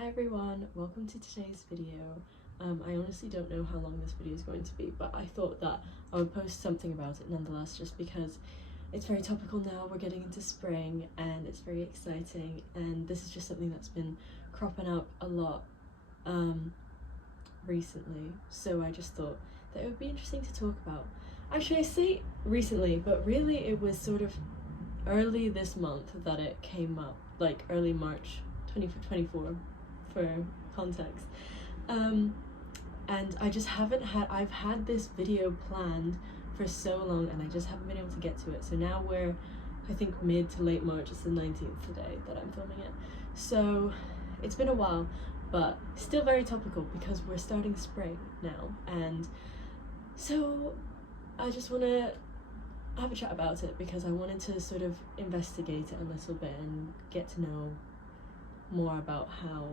Hi everyone, welcome to today's video. I honestly don't know how long this video is going to be, but I thought that I would post something about it nonetheless, just because it's very topical now. We're getting into spring and it's very exciting, and this is just something that's been cropping up a lot recently, so I just thought that it would be interesting to talk about. Actually, I say recently, but really it was sort of early this month that it came up, like early March 2024 for context. And I just haven't had, I've had this video planned for so long and I just haven't been able to get to it. So now we're, I think mid to late March, it's the 19th today that I'm filming it. So it's been a while, but still very topical because we're starting spring now. And so I just want to have a chat about it because I wanted to sort of investigate it a little bit and get to know more about how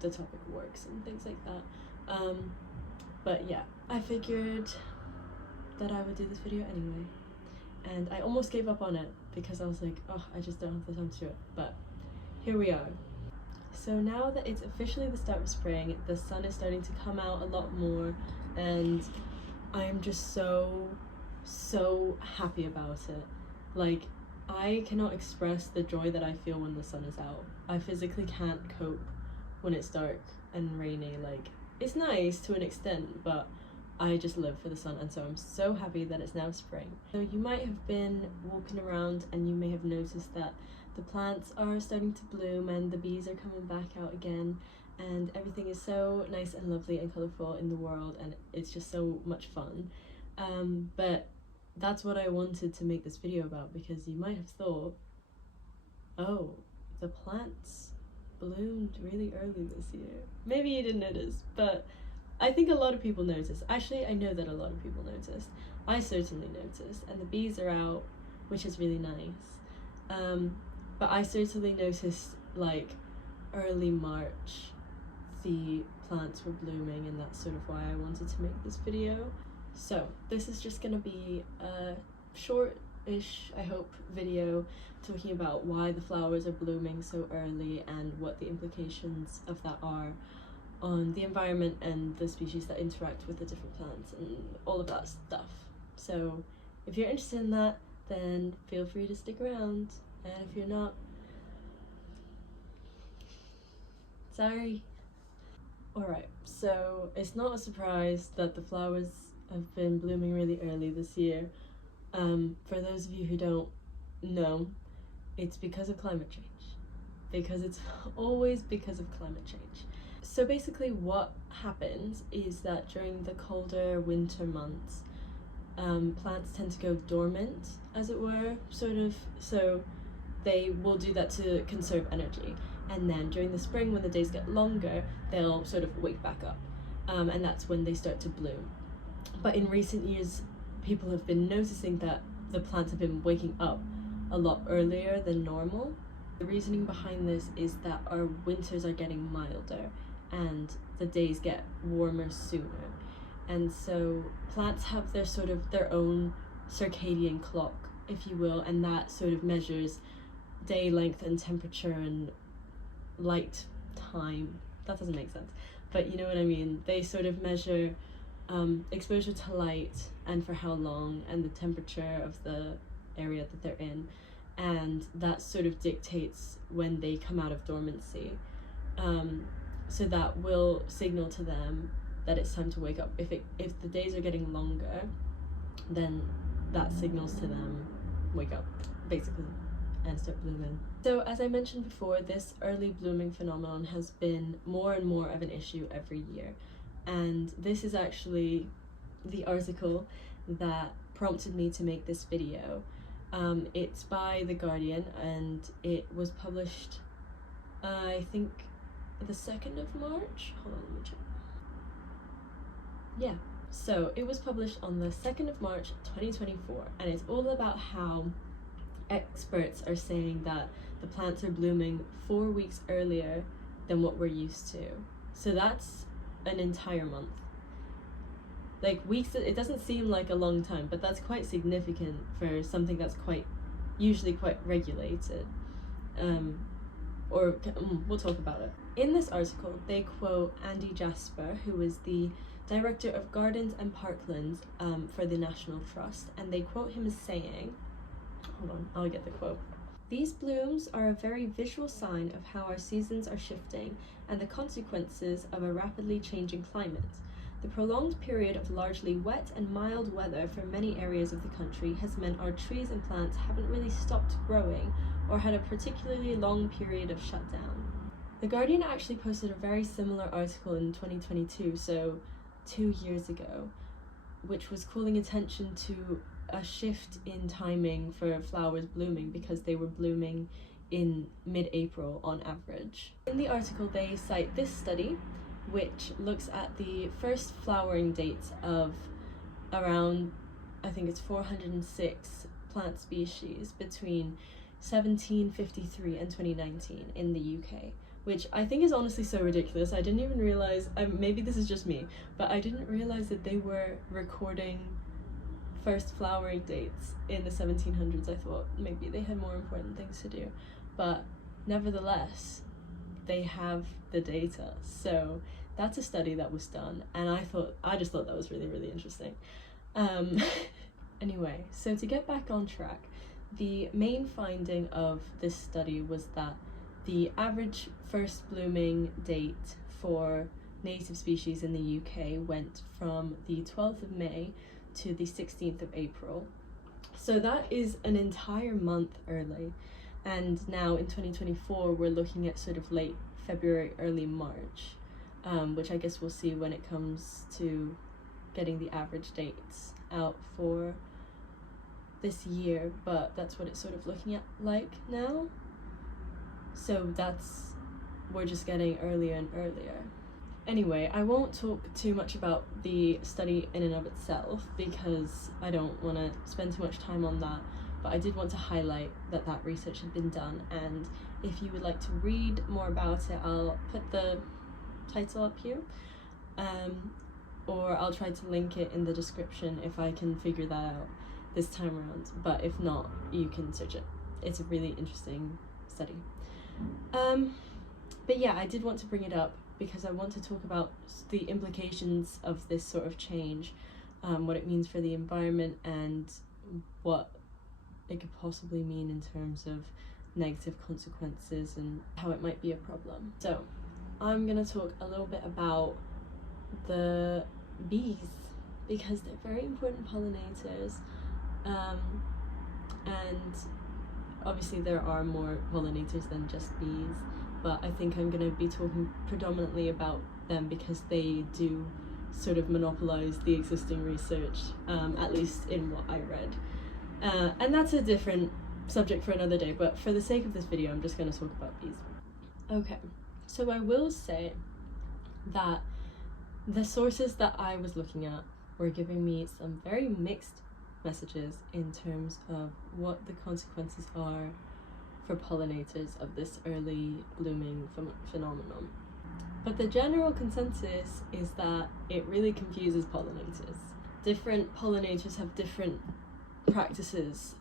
the topic works and things like that. But yeah, I figured that I would do this video anyway, and I almost gave up on it because I was like, oh, I just don't have the time to do it, but here we are. So now that it's officially the start of spring, the sun is starting to come out a lot more, and I'm just so happy about it. Like, I cannot express the joy that I feel when the sun is out. I physically can't cope when it's dark and rainy. Like, it's nice to an extent, but I just live for the sun, and so I'm so happy that it's now spring. So you might have been walking around and you may have noticed that the plants are starting to bloom and the bees are coming back out again, and everything is so nice and lovely and colourful in the world, and it's just so much fun. But that's what I wanted to make this video about, because you might have thought, oh, the plants bloomed really early this year. Maybe you didn't notice, but I think a lot of people noticed. Actually, I know that a lot of people noticed. I certainly noticed, and the bees are out, which is really nice. But I certainly noticed, like, early March, the plants were blooming, and that's sort of why I wanted to make this video. So this is just gonna be a short-ish, I hope, video talking about why the flowers are blooming so early and what the implications of that are on the environment and the species that interact with the different plants and all of that stuff. So if you're interested in that, then feel free to stick around, and if you're not, sorry. Alright, so it's not a surprise that the flowers have been blooming really early this year. For those of you who don't know, it's because of climate change. Because it's always because of climate change. So basically what happens is that during the colder winter months, plants tend to go dormant, as it were, sort of. So they will do that to conserve energy. And then during the spring, when the days get longer, they'll sort of wake back up. And that's when they start to bloom. But in recent years, people have been noticing that the plants have been waking up a lot earlier than normal. The reasoning behind this is that our winters are getting milder and the days get warmer sooner. And so plants have their sort of their own circadian clock, if you will, and that sort of measures day length and temperature and light time. That doesn't make sense, but you know what I mean. They sort of measure exposure to light and for how long, and the temperature of the area that they're in, and that sort of dictates when they come out of dormancy. So that will signal to them that it's time to wake up. If the days are getting longer, then that signals to them wake up, basically, and start blooming. So as I mentioned before, this early blooming phenomenon has been more and more of an issue every year. And this is actually the article that prompted me to make this video. It's by The Guardian, and it was published, I think, the 2nd of March? Hold on, let me check. Yeah, so it was published on the 2nd of March 2024, and it's all about how experts are saying that the plants are blooming 4 weeks earlier than what we're used to. So that's an entire month. Like, weeks, it doesn't seem like a long time, but that's quite significant for something that's usually quite regulated. We'll talk about it. in this article, they quote Andy Jasper, who is the Director of Gardens and Parklands for the National Trust, and they quote him as saying, hold on, I'll get the quote. "These blooms are a very visual sign of how our seasons are shifting and the consequences of a rapidly changing climate. The prolonged period of largely wet and mild weather for many areas of the country has meant our trees and plants haven't really stopped growing or had a particularly long period of shutdown." The Guardian actually posted a very similar article in 2022, so 2 years ago, which was calling attention to a shift in timing for flowers blooming because they were blooming in mid-April on average. In the article, they cite this study, which looks at the first flowering dates of around, I think it's 406 plant species between 1753 and 2019 in the UK, which I think is honestly so ridiculous. I didn't even realize, maybe this is just me, but I didn't realize that they were recording first flowering dates in the 1700s. I thought maybe they had more important things to do, but nevertheless, they have the data. So that's a study that was done, and I just thought that was really, really interesting. Anyway, so to get back on track, the main finding of this study was that the average first blooming date for native species in the UK went from the 12th of May to the 16th of April. So that is an entire month early. And now in 2024, we're looking at sort of late February, early March, which I guess we'll see when it comes to getting the average dates out for this year, but that's what it's sort of looking at like now. So we're just getting earlier and earlier. Anyway, I won't talk too much about the study in and of itself because I don't want to spend too much time on that, but I did want to highlight that that research had been done, and if you would like to read more about it, I'll put the title up here, or I'll try to link it in the description if I can figure that out this time around, but if not, you can search it. It's a really interesting study. But yeah, I did want to bring it up because I want to talk about the implications of this sort of change, what it means for the environment and what it could possibly mean in terms of negative consequences and how it might be a problem. So I'm gonna talk a little bit about the bees because they're very important pollinators, and obviously there are more pollinators than just bees, but I think I'm going to be talking predominantly about them because they do sort of monopolize the existing research, at least in what I read. And that's a different subject for another day, but for the sake of this video, I'm just going to talk about bees. Okay, so I will say that the sources that I was looking at were giving me some very mixed messages in terms of what the consequences are for pollinators of this early blooming phenomenon. But the general consensus is that it really confuses pollinators. Different pollinators have different practices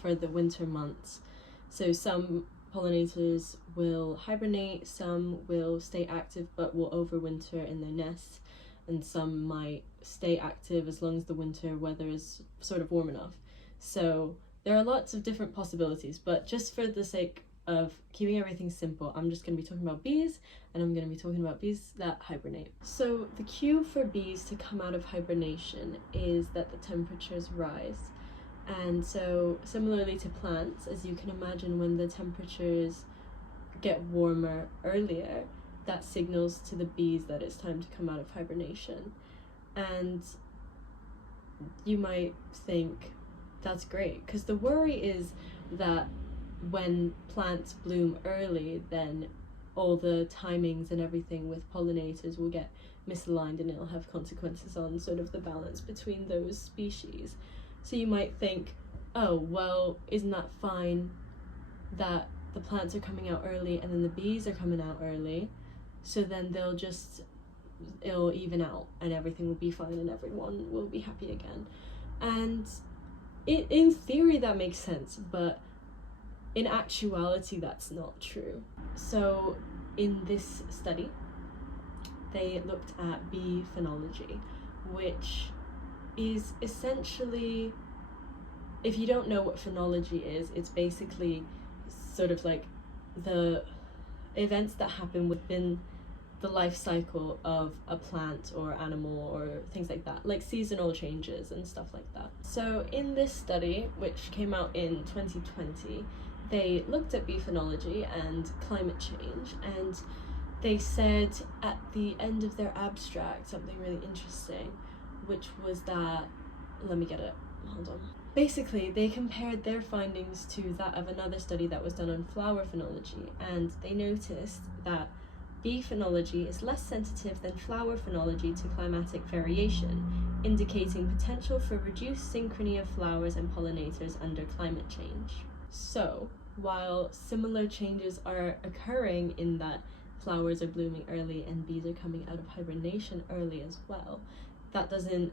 for the winter months. So some pollinators will hibernate, some will stay active but will overwinter in their nests, and some might stay active as long as the winter weather is sort of warm enough. So there are lots of different possibilities, but just for the sake of keeping everything simple, I'm just going to be talking about bees, and I'm going to be talking about bees that hibernate. So the cue for bees to come out of hibernation is that the temperatures rise. And so similarly to plants, as you can imagine, when the temperatures get warmer earlier, that signals to the bees that it's time to come out of hibernation. And you might think that's great, because the worry is that when plants bloom early, then all the timings and everything with pollinators will get misaligned and it'll have consequences on sort of the balance between those species. So you might think, oh, well, isn't that fine that the plants are coming out early and then the bees are coming out early? So then it'll even out and everything will be fine and everyone will be happy again. And in theory that makes sense, but in actuality that's not true. So in this study, they looked at bee phenology, which is essentially, if you don't know what phenology is, it's basically sort of like the events that happen within the life cycle of a plant or animal or things like that, like seasonal changes and stuff like that. So in this study, which came out in 2020, they looked at bee phenology and climate change, and they said at the end of their abstract something really interesting, which was that, let me get it, hold on. Basically, they compared their findings to that of another study that was done on flower phenology, and they noticed that bee phenology is less sensitive than flower phenology to climatic variation, indicating potential for reduced synchrony of flowers and pollinators under climate change. So, while similar changes are occurring in that flowers are blooming early and bees are coming out of hibernation early as well, that doesn't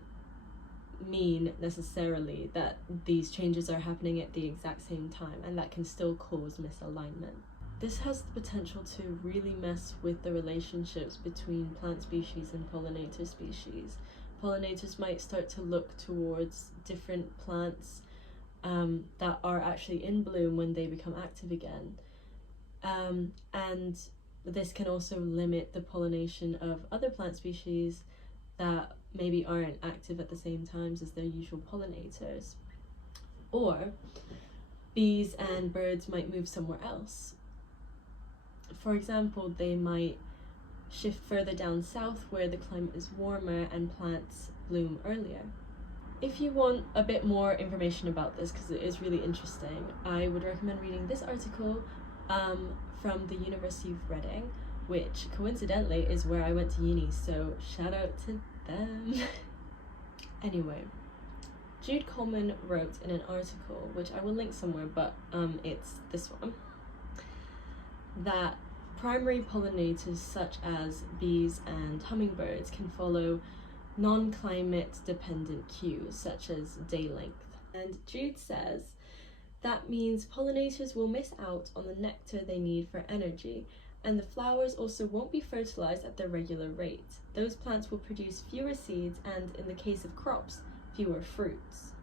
mean necessarily that these changes are happening at the exact same time, and that can still cause misalignment. This has the potential to really mess with the relationships between plant species and pollinator species. Pollinators might start to look towards different plants that are actually in bloom when they become active again. And this can also limit the pollination of other plant species that maybe aren't active at the same times as their usual pollinators. Or bees and birds might move somewhere else. For example, they might shift further down south where the climate is warmer and plants bloom earlier. If you want a bit more information about this, because it is really interesting, I would recommend reading this article from the University of Reading, which coincidentally is where I went to uni, so shout out to them. Anyway, Jude Coleman wrote in an article, which I will link somewhere, but it's this one, that primary pollinators such as bees and hummingbirds can follow non-climate dependent cues such as day length. And Jude says that means pollinators will miss out on the nectar they need for energy, and the flowers also won't be fertilized at their regular rate. Those plants will produce fewer seeds and, in the case of crops, fewer fruits.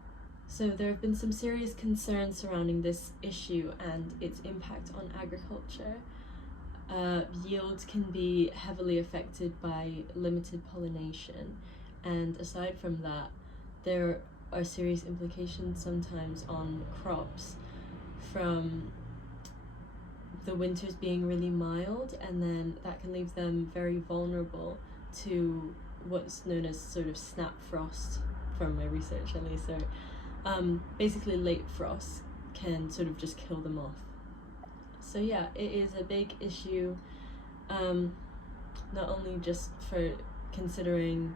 So there have been some serious concerns surrounding this issue and its impact on agriculture. Yields can be heavily affected by limited pollination, and aside from that, there are serious implications sometimes on crops from the winters being really mild, and then that can leave them very vulnerable to what's known as sort of snap frost, from my research at least. So basically late frost can sort of just kill them off. So yeah, it is a big issue, not only just for considering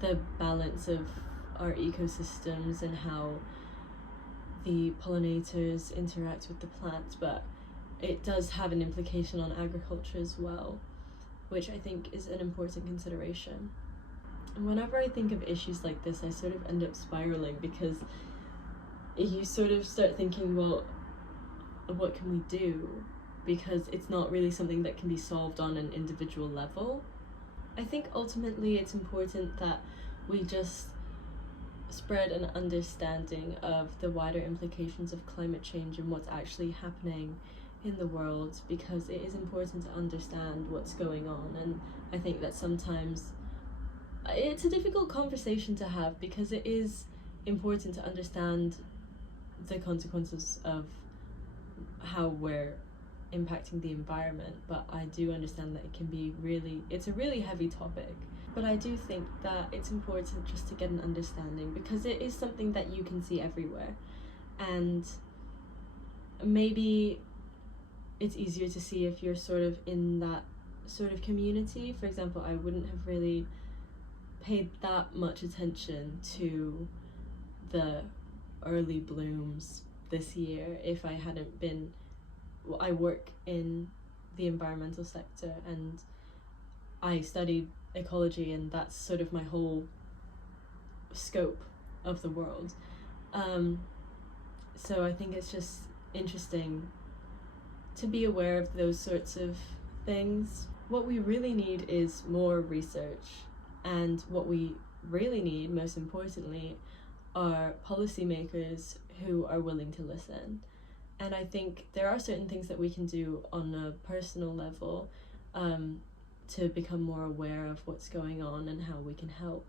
the balance of our ecosystems and how the pollinators interact with the plants, but it does have an implication on agriculture as well, which I think is an important consideration. And whenever I think of issues like this, I sort of end up spiraling, because you sort of start thinking, well, what can we do? Because it's not really something that can be solved on an individual level. I think ultimately it's important that we just spread an understanding of the wider implications of climate change and what's actually happening in the world, because it is important to understand what's going on. And I think that sometimes it's a difficult conversation to have, because it is important to understand the consequences of how we're impacting the environment, but I do understand that it can be it's a really heavy topic. But I do think that it's important just to get an understanding, because it is something that you can see everywhere, and maybe it's easier to see if you're sort of in that sort of community. For example, I wouldn't have really paid that much attention to the early blooms this year if I hadn't been, well, I work in the environmental sector and I studied ecology, and that's sort of my whole scope of the world. So I think it's just interesting to be aware of those sorts of things. What we really need is more research, and what we really need, most importantly, are policymakers who are willing to listen. And I think there are certain things that we can do on a personal level to become more aware of what's going on and how we can help.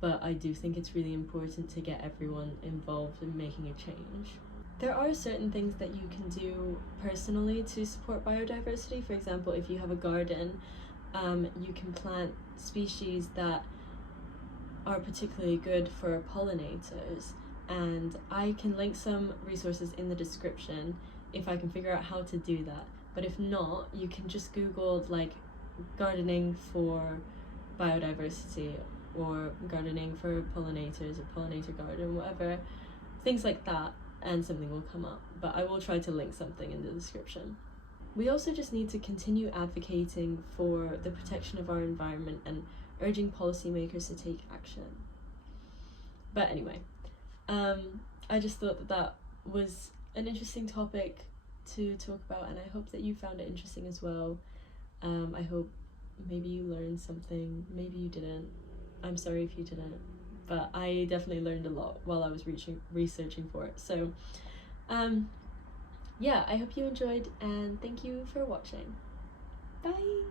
But I do think it's really important to get everyone involved in making a change. There are certain things that you can do personally to support biodiversity. For example, if you have a garden, you can plant species that are particularly good for pollinators, and I can link some resources in the description if I can figure out how to do that. But if not, you can just Google like gardening for biodiversity or gardening for pollinators or pollinator garden, whatever, things like that, and something will come up. But I will try to link something in the description. We also just need to continue advocating for the protection of our environment and urging policymakers to take action. But anyway, I just thought that was an interesting topic to talk about, and I hope that you found it interesting as well. I hope maybe you learned something, maybe you didn't. I'm sorry if you didn't, but I definitely learned a lot while I was researching for it. So yeah, I hope you enjoyed, and thank you for watching. Bye!